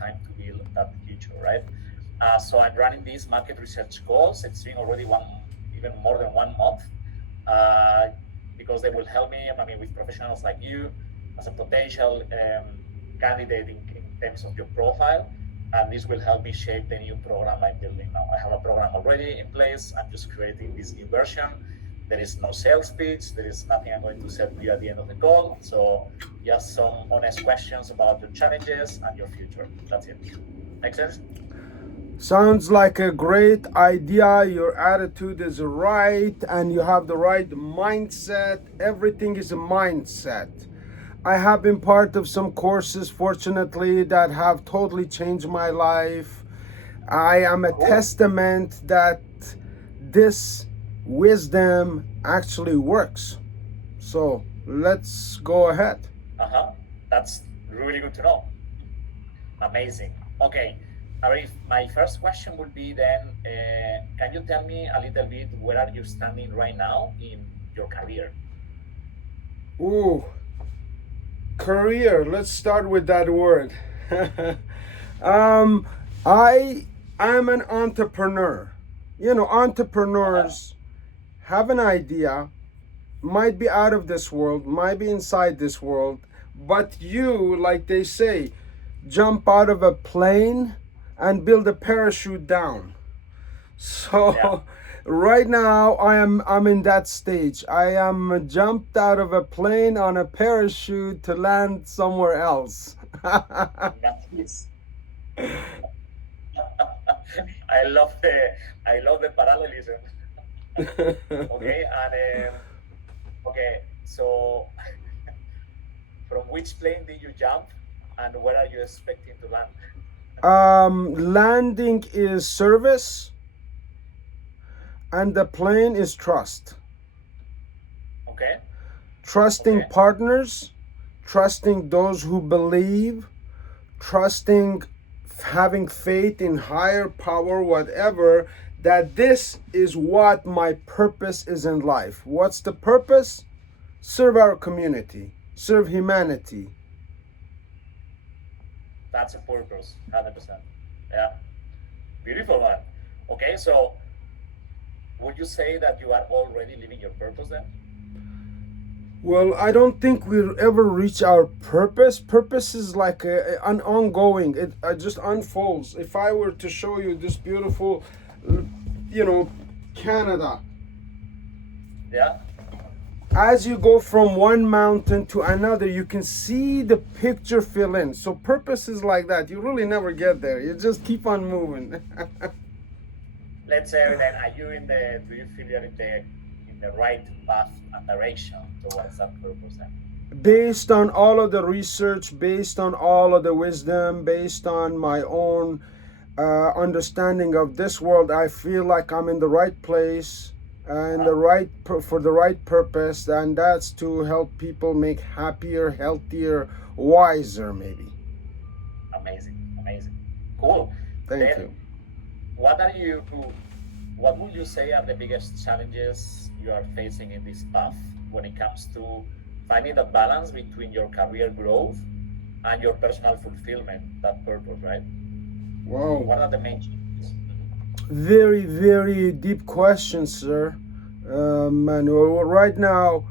time to build that future, right? So I'm running these market research calls. It's been already even more than 1 month, uh, because they will help me, I mean, with professionals like you as a potential candidate in terms of your profile. And this will help me shape the new program I'm building now. I have a program already in place. I'm just creating this new version. There is no sales pitch. There is nothing I'm going to sell to you at the end of the call. So just some honest questions about your challenges and your future. That's it. Make sense? Sounds like a great idea. Your attitude is right and you have the right mindset. Everything is a mindset. I have been part of some courses, fortunately, that have totally changed my life. I am a testament that this wisdom actually works. So let's go ahead. That's really good to know. Amazing. Okay, Arif, my first question would be then, can you tell me a little bit where are you standing right now in your career? Ooh, career. Let's start with that word. um, I am an entrepreneur. You know, entrepreneurs have an idea, might be out of this world, might be inside this world, but you, like they say, jump out of a plane and build a parachute down. So right now I'm in that stage. I am jumped out of a plane on a parachute to land somewhere else. Nice. I love the parallelism. Okay, and okay, so from which plane did you jump, and where are you expecting to land? Landing is service and the plane is trust. Okay. Trusting partners, trusting those who believe, trusting, having faith in higher power, whatever, that this is what my purpose is in life. What's the purpose? Serve our community, serve humanity. That's a purpose, 100%. Yeah, beautiful one. Okay, so would you say that you are already living your purpose then? Well, I don't think we'll ever reach our purpose. Purpose is like an ongoing, it just unfolds. If I were to show you this beautiful, Canada, Yeah. as you go from one mountain to another, you can see the picture fill in. So purpose is like that. You really never get there. You just keep on moving. Let's say then, do you feel you're in the right path and direction towards that purpose then? Based on all of the research, based on all of the wisdom, based on my own understanding of this world, I feel like I'm in the right place and for the right purpose, and that's to help people make happier, healthier, wiser, maybe. Amazing. Cool. Thank you. What would you say are the biggest challenges you are facing in this path when it comes to finding the balance between your career growth and your personal fulfillment, that purpose, right? Wow. What are the main challenges? Very, very deep question, sir. Manuel, well, right now,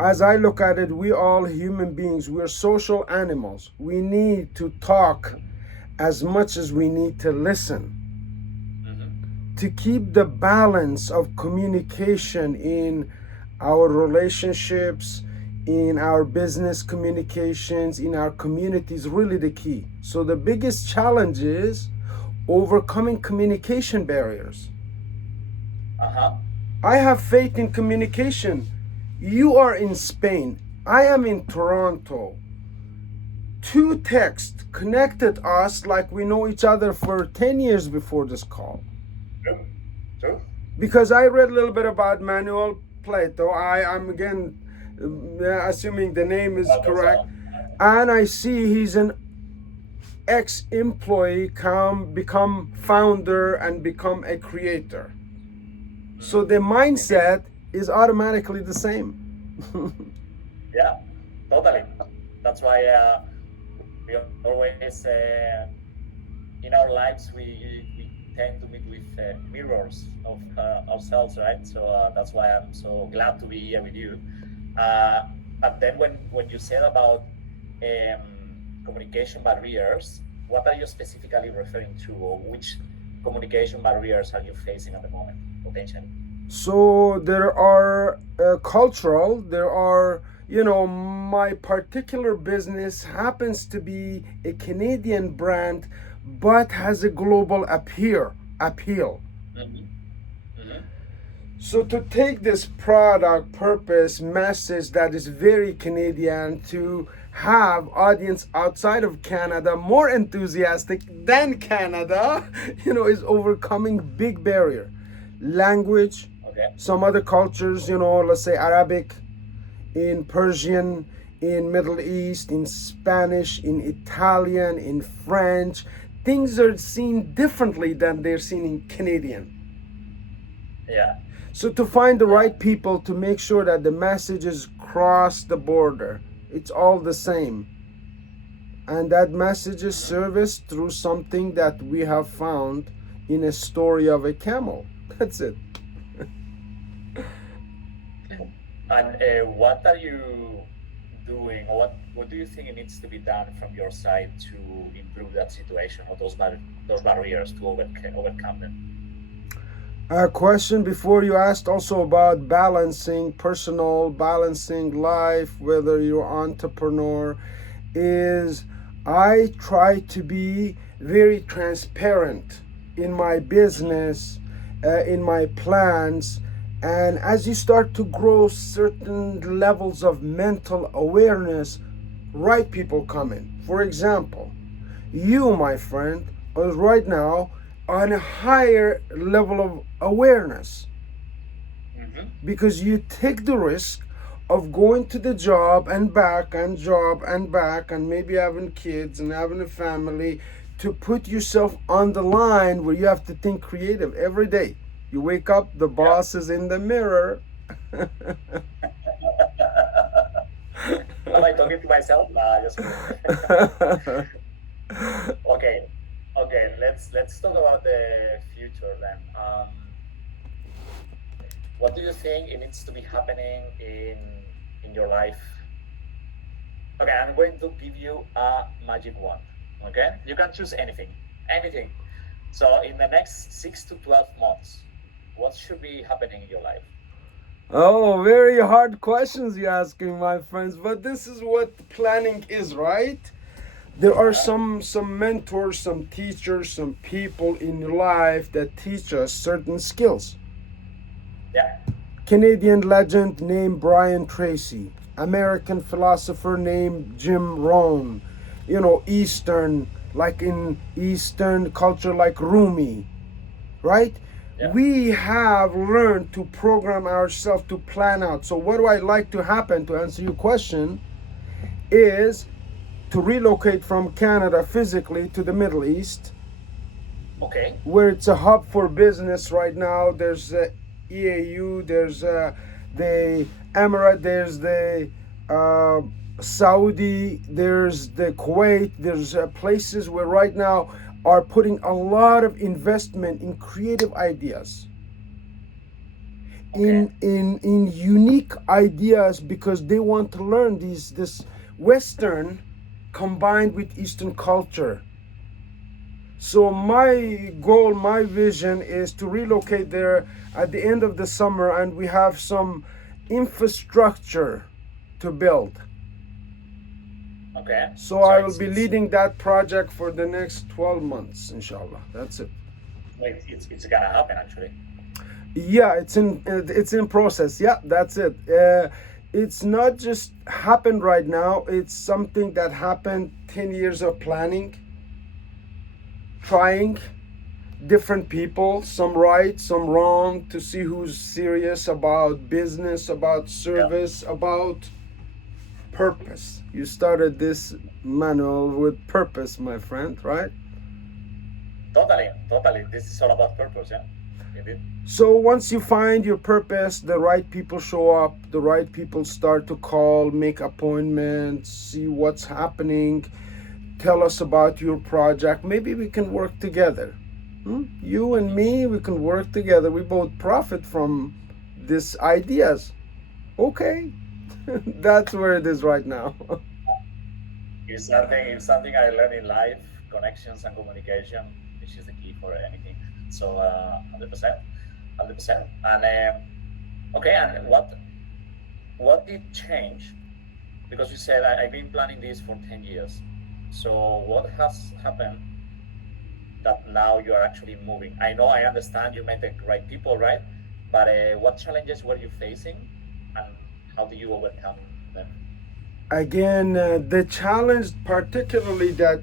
as I look at it, we all human beings, we're social animals. We need to talk as much as we need to listen. To keep the balance of communication in our relationships, in our business communications, in our community is really the key. So the biggest challenge is overcoming communication barriers. I have faith in communication. You are in Spain. I am in Toronto. 2 texts connected us like we know each other for 10 years before this call. True. Because I read a little bit about Manuel Plato. I'm again assuming the name is correct. And I see he's an ex-employee become founder and become a creator. So the mindset is automatically the same. Yeah, totally. That's why we always in our lives we tend to meet with mirrors of ourselves, right? So that's why I'm so glad to be here with you. Uh, but then when you said about communication barriers, what are you specifically referring to, or which communication barriers are you facing at the moment, potentially? So there are cultural, there are, my particular business happens to be a Canadian brand, but has a global appeal. Mm-hmm. Mm-hmm. So to take this product purpose message that is very Canadian to have audience outside of Canada more enthusiastic than Canada, is overcoming big barrier. Language, Okay. some other cultures, let's say Arabic, in Persian, in Middle East, in Spanish, in Italian, in French, things are seen differently than they're seen in Canadian. Yeah. So to find the Yeah. right people to make sure that the messages cross the border, it's all the same. And that message is Mm-hmm. serviced through something that we have found in a story of a camel. That's it. And what are you doing, or what do you think it needs to be done from your side to improve that situation, or those barriers to overcome them? A question before you asked also about balancing personal, balancing life, whether you're entrepreneur, is I try to be very transparent in my Mm-hmm. business, in my plans, and as you start to grow certain levels of mental awareness, right people come in. For example, you, my friend, are right now on a higher level of awareness Mm-hmm. because you take the risk of going to the job and back and job and back and maybe having kids and having a family to put yourself on the line where you have to think creative every day. You wake up, the Yeah. boss is in the mirror. Am I talking to myself? Nah, just kidding. Okay. Okay. Let's talk about the future then. What do you think it needs to be happening in your life? Okay, I'm going to give you a magic wand. Okay, you can choose anything, anything. So in the next 6 to 12 months, what should be happening in your life? Oh, very hard questions you're asking, my friends. But this is what planning is, right? There are Uh-huh. some mentors, some teachers, some people in life that teach us certain skills. Yeah. Canadian legend named Brian Tracy, American philosopher named Jim Rohn, Eastern, like in Eastern culture, like Rumi, right? Yeah. We have learned to program ourselves to plan out. So, what do I like to happen to answer your question is to relocate from Canada physically to the Middle East, Okay. where it's a hub for business right now. There's EAU, there's the Emirate, there's the uh, Saudi, there's the Kuwait, there's places where right now are putting a lot of investment in creative ideas, Okay. in unique ideas because they want to learn this Western combined with Eastern culture. So my goal, my vision is to relocate there at the end of the summer, and we have some infrastructure to build. Okay. So So I will it's be it's leading that project for the next 12 months, inshallah. That's it. it's gonna happen actually. Yeah, it's in process. Yeah, that's it. It's not just happened right now. It's something that happened 10 years of planning, trying different people, some right, some wrong, to see who's serious about business, about Yeah. service, about purpose. You started this manual with purpose, my friend, right? Totally. Totally. This is all about purpose. Yeah. Indeed. So once you find your purpose, the right people show up, the right people start to call, make appointments, see what's happening, tell us about your project. Maybe we can work together. You and me, we can work together. We both profit from these ideas. Okay, that's where it is right now. It's something I learned in life, connections and communication, which is the key for anything. So 100%, 100%. And okay, and what did change? Because you said I've been planning this for 10 years. So what has happened that now you are actually moving? I know, I understand you met the right people, right? But what challenges were you facing, and how do you overcome them? Again, the challenge, particularly that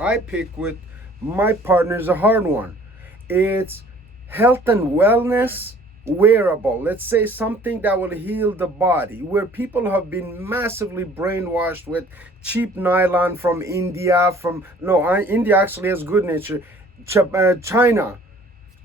I picked with my partner, is a hard one. It's health and wellness wearable. Let's say something that will heal the body, where people have been massively brainwashed with cheap nylon from India, India actually has good nature, China,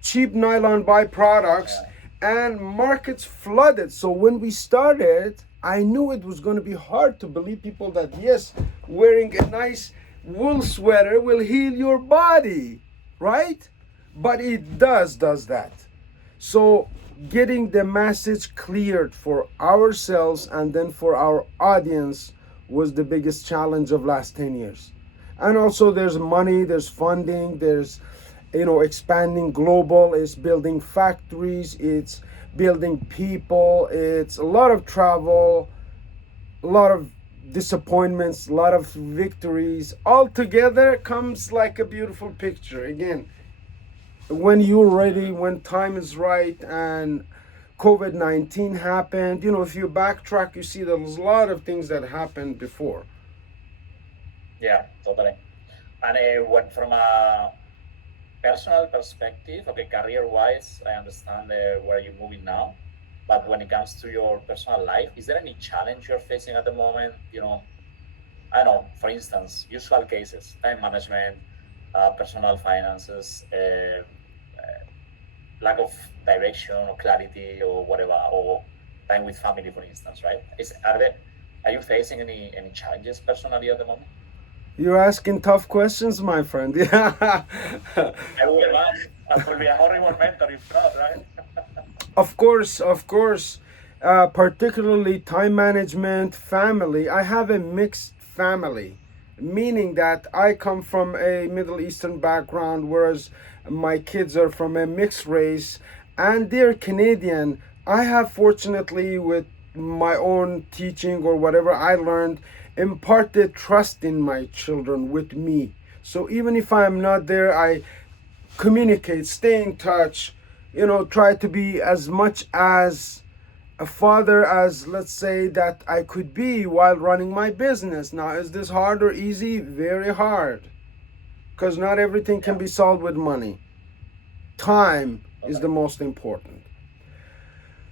cheap nylon byproducts, Yeah. and markets flooded. So when we started, I knew it was going to be hard to believe people that yes, wearing a nice wool sweater will heal your body, right? But it does that. So getting the message cleared for ourselves and then for our audience was the biggest challenge of last 10 years. And also there's money, there's funding, there's expanding global, it's building factories, it's building people, it's a lot of travel, a lot of disappointments, a lot of victories. All together comes like a beautiful picture. Again, when you're ready, when time is right, and COVID-19 happened, if you backtrack, you see there's a lot of things that happened before. Yeah, totally. And from a personal perspective, okay, career-wise, I understand where you're moving now. But when it comes to your personal life, is there any challenge you're facing at the moment? I don't know, for instance, usual cases, time management, personal finances, lack of direction or clarity or whatever, or time with family, for instance, right? Are you facing any challenges personally at the moment? You're asking tough questions, my friend. Yeah. I would imagine I would be a horrible mentor if not, right? Of course, of course. Particularly time management, family. I have a mixed family, meaning that I come from a Middle Eastern background, whereas my kids are from a mixed race and they're Canadian. I have, fortunately, with my own teaching or whatever I learned, imparted trust in my children with me. So even if I'm not there, I communicate, stay in touch, try to be as much as a father as, let's say, that I could be while running my business. Now, is this hard or easy? Very hard. Because not everything can be solved with money. Time is the most important.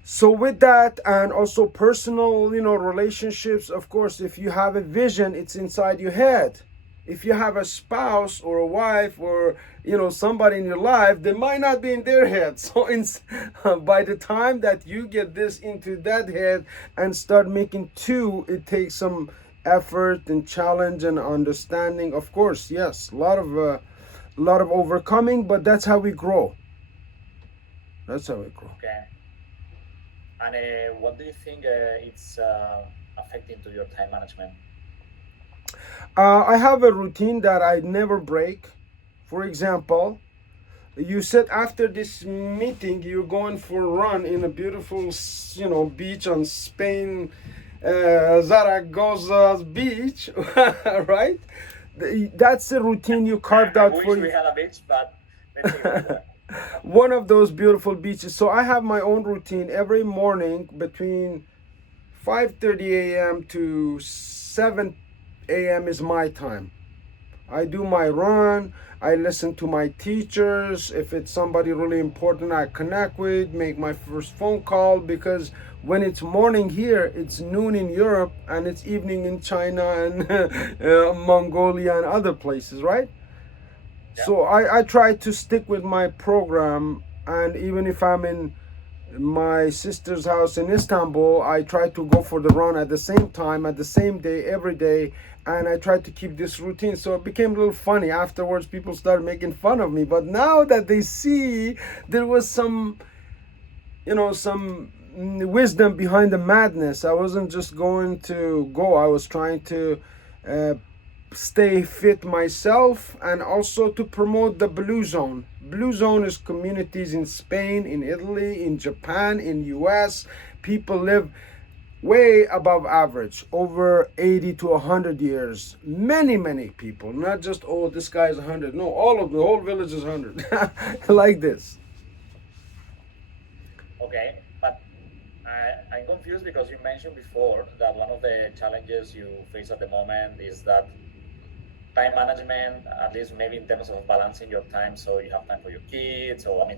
So with that, and also personal, relationships, of course, if you have a vision, it's inside your head. If you have a spouse or a wife or, somebody in your life, they might not be in their head. So by the time that you get this into that head and start making two, it takes some effort and challenge and understanding. Of course, yes, a lot of overcoming, but that's how we grow. That's how we grow. Okay. And what do you think it's affecting to your time management? I have a routine that I never break. For example, you said after this meeting you're going for a run in a beautiful, beach on Spain, Zaragoza's beach, right? That's the routine you carved I out wish for we you. had a beach, but let's see what's there. One of those beautiful beaches. So I have my own routine every morning between 5:30 a.m. to 7 a.m. is my time. I do my run. I listen to my teachers. If it's somebody really important I connect with, make my first phone call, because when it's morning here, it's noon in Europe and it's evening in China and Mongolia and other places, right? Yeah. So I try to stick with my program, and even if I'm in my sister's house in Istanbul, I tried to go for the run at the same time, at the same day, every day, and I tried to keep this routine. So it became a little funny. Afterwards, people started making fun of me. But now that they see there was some, some wisdom behind the madness, I wasn't just going to go. I was trying to uh, stay fit myself and also to promote the Blue Zone. Blue Zone is communities in Spain, in Italy, in Japan, in US. People live way above average, over 80 to 100 years. Many people, not just, oh, this guy is 100. No, all of the whole village is 100. Like this. Okay, but I'm confused because you mentioned before that one of the challenges you face at the moment is that time management, at least maybe in terms of balancing your time, so you have time for your kids, or I mean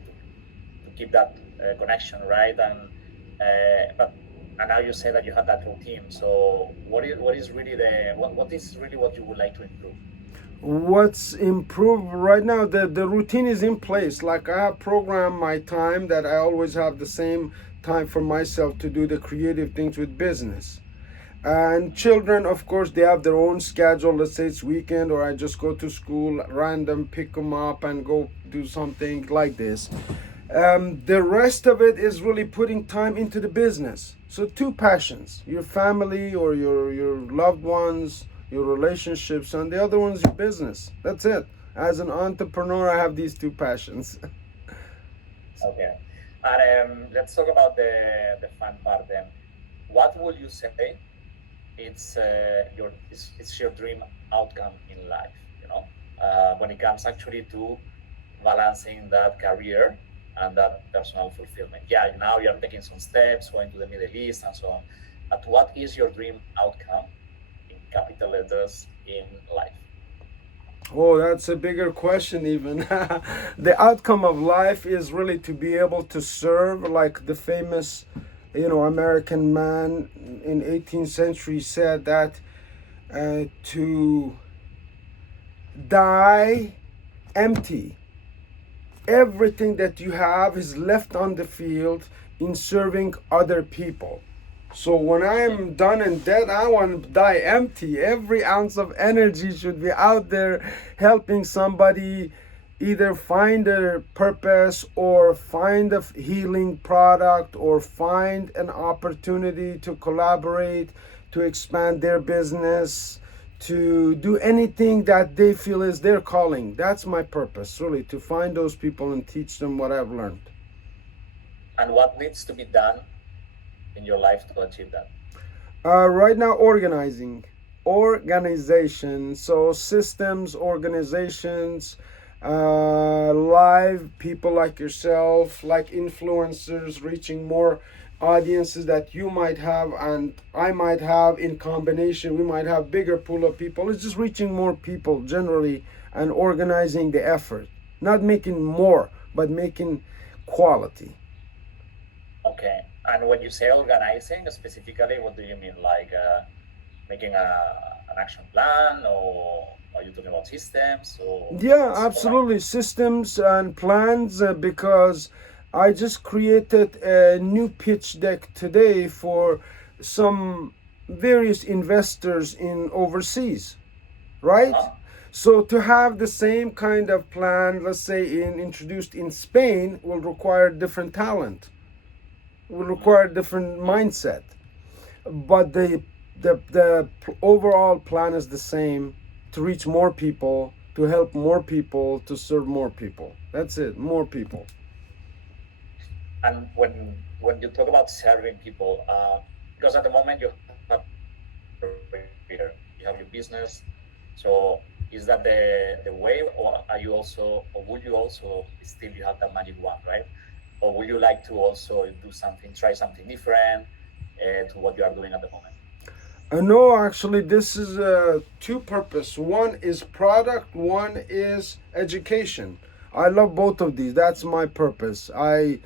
to keep that connection, right? But and now you say that you have that routine. So what is really what is really what you would like to improve? What's improved right now, the routine is in place. Like, I have programmed my time that I always have the same time for myself to do the creative things with business. And children, of course, they have their own schedule. Let's say it's weekend, or I just go to school random, pick them up and go do something like this. The rest of it is really putting time into the business. So two passions: your family or your loved ones, your relationships, and the other one's your business. That's it. As an entrepreneur, I have these two passions. Okay, and let's talk about the fun part then. What would you say it's your dream outcome in life? When it comes actually to balancing that career and that personal fulfillment. Yeah, now you're taking some steps, going to the Middle East and so on. But what is your dream outcome in capital letters in life? Oh, that's a bigger question even. The outcome of life is really to be able to serve, like the famous, American man in 18th century said that to die empty. Everything that you have is left on the field in serving other people. So when I am done and dead, I want to die empty. Every ounce of energy should be out there helping somebody either find a purpose or find a healing product or find an opportunity to collaborate, to expand their business, to do anything that they feel is their calling. That's my purpose, really, to find those people and teach them what I've learned. And what needs to be done in your life to achieve that? Right now, organization, so systems, organizations, live people like yourself, like influencers, reaching more audiences that you might have and I might have. In combination, we might have bigger pool of people. It's just reaching more people generally and organizing the effort, not making more but making quality. Okay. And when you say organizing, specifically, what do you mean? Like making an action plan, or are you talking about systems, or Yeah, what's organizing? absolutely. Systems and plans, because I just created a new pitch deck today for some various investors in overseas, right? Uh-huh. So to have the same kind of plan, let's say introduced in Spain, will require different talent, will require different mindset. But the overall plan is the same: to reach more people, to help more people, to serve more people. That's it, more people. And when you talk about serving people, because at the moment you have career, you have your business, so is that the way, or are you also, or would you also still you have that magic wand, right? Or would you like to also do something, try something different to what you are doing at the moment? No, actually, this is two purpose. One is product, one is education. I love both of these. That's my purpose. I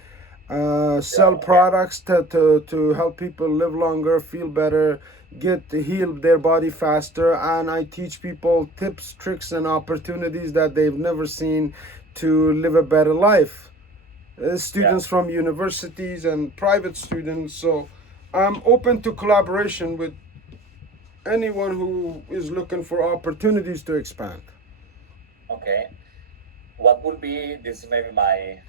Yeah. sell Okay. products to help people live longer, feel better, get to heal their body faster, and I teach people tips, tricks, and opportunities that they've never seen to live a better life. Yeah. students from universities and private students. So I'm open to collaboration with anyone who is looking for opportunities to expand. Okay. What would be, this is maybe my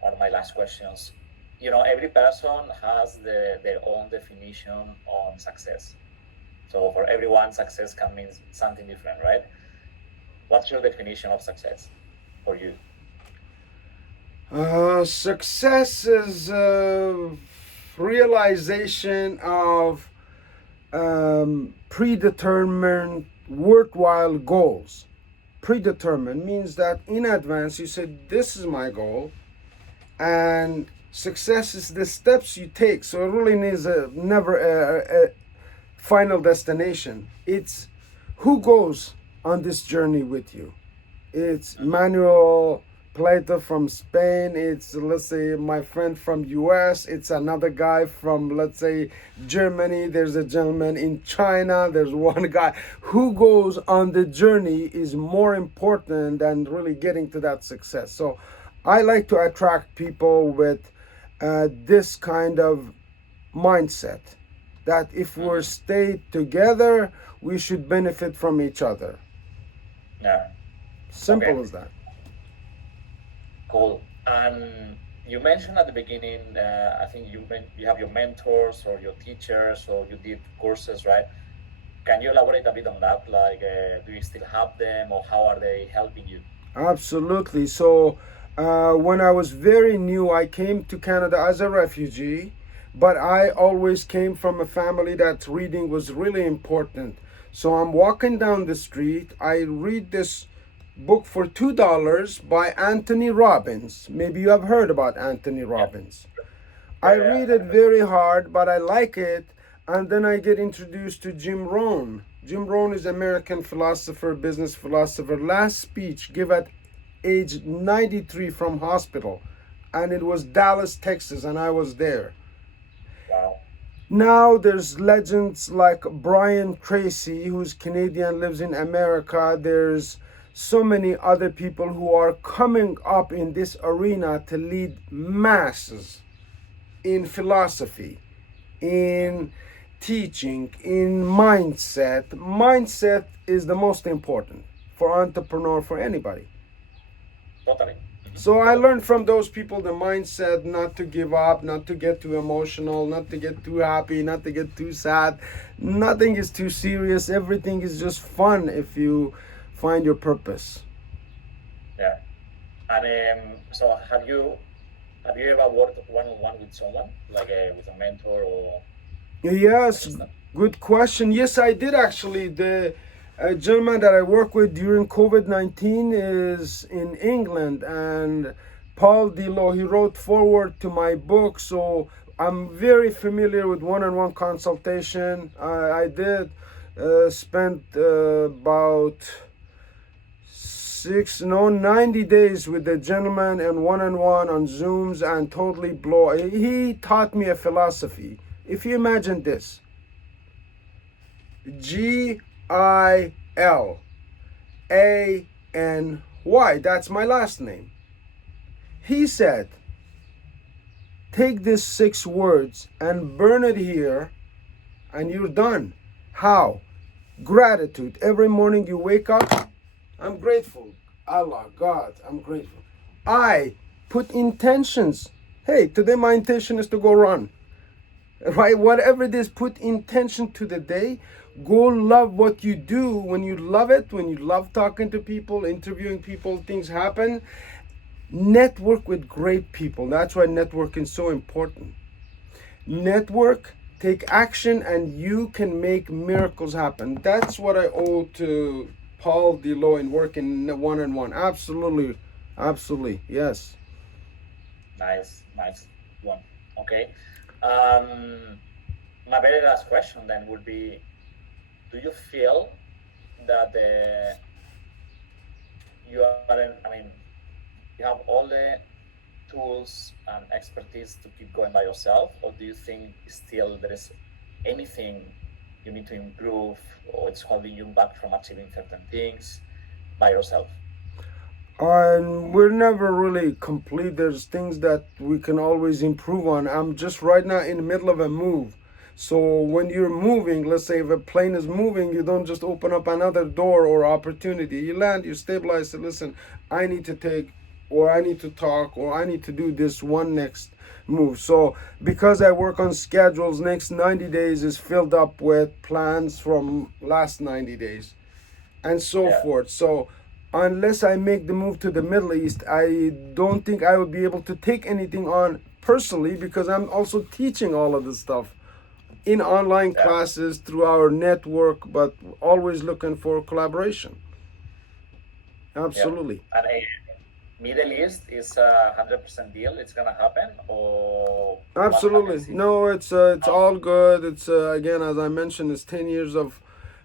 one of my last questions. You know, every person has their own definition on success. So for everyone, success can mean something different, right? What's your definition of success for you? Success is realization of predetermined, worthwhile goals. Predetermined means that in advance you said, this is my goal, and success is the steps you take. So it really needs never a final destination. It's who goes on this journey with you. It's Manuel Plato from Spain. It's, let's say, my friend from US. It's another guy from, let's say, Germany. There's a gentleman in China. There's one guy. Who goes on the journey is more important than really getting to that success. So I like to attract people with this kind of mindset that if we're stay together, we should benefit from each other. Yeah. Simple Okay. as that. Cool. And you mentioned at the beginning, I think you have your mentors or your teachers or you did courses, right? Can you elaborate a bit on that? Like, do you still have them or how are they helping you? Absolutely. So, when I was very new, I came to Canada as a refugee, but I always came from a family that reading was really important. So, I'm walking down the street, I read this book for $2 by Anthony Robbins. Maybe you have heard about Anthony Yeah. Robbins. I Yeah, yeah. read it very hard, but I like it. And then I get introduced to Jim Rohn. Jim Rohn is American philosopher, business philosopher. Last speech give at age 93 from hospital. And it was Dallas, Texas, and I was there. Wow. Now there's legends like Brian Tracy, who's Canadian, lives in America. There's so many other people who are coming up in this arena to lead masses in philosophy, in teaching, in mindset. Mindset is the most important for entrepreneur, for anybody. Totally. So I Totally. learned from those people the mindset not to give up, not to get too emotional, not to get too happy, not to get too sad. Nothing is too serious. Everything is just fun if you find your purpose. Yeah. And so have you ever worked one on one with someone, like with a mentor or Yes, assistant? good question. Yes, I did actually. The gentleman that I work with during COVID-19 is in England, and Paul Dilo, he wrote forward to my book, so I'm very familiar with one-on-one consultation. I did spend about 90 days with the gentleman and one-on-one on Zooms and totally blow. He taught me a philosophy. If you imagine this, Gilany, that's my last name. He said, take these 6 words and burn it here, and you're done. How? Gratitude. Every morning you wake up, I'm grateful. Allah, God, I'm grateful. I put intentions. Hey, today my intention is to go run. Right? Whatever it is, put intention to the day. Go love what you do. When you love it, when you love talking to people, interviewing people, things happen. Network with great people. That's why networking is so important. Network, take action, and you can make miracles happen. That's what I owe to Paul Delo in working one-on-one. Absolutely. Absolutely. Yes. Nice, nice one. Okay. Um, my very last question then would be, do you feel that you are, I mean, you have all the tools and expertise to keep going by yourself, or do you think still there is anything you need to improve, or it's holding you back from achieving certain things by yourself? And we're never really complete. There's things that we can always improve on. I'm just right now in the middle of a move. So when you're moving, let's say if a plane is moving, you don't just open up another door or opportunity. You land, you stabilize, say, listen, I need to take, or I need to talk, or I need to do this one next move. So because I work on schedules, next 90 days is filled up with plans from last 90 days and so Yeah, forth. So unless I make the move to the Middle East, I don't think I would be able to take anything on personally because I'm also teaching all of this stuff in online yeah, classes through our network, but always looking for collaboration. yeah. Absolutely. And Middle East is a 100% deal. It's gonna happen, or what Absolutely. happens if? No, it's all good. It's again, as I mentioned, it's 10 years of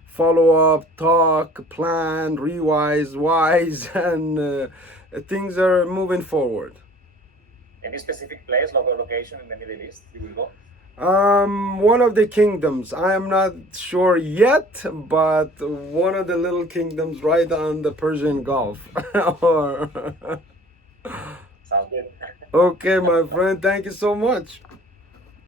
follow up, talk, plan, revise, wise, and things are moving forward. Any specific place, local location in the Middle East you will go? One of the kingdoms. I am not sure yet, but one of the little kingdoms right on the Persian Gulf. Or Sounds good. okay, my friend. Thank you so much.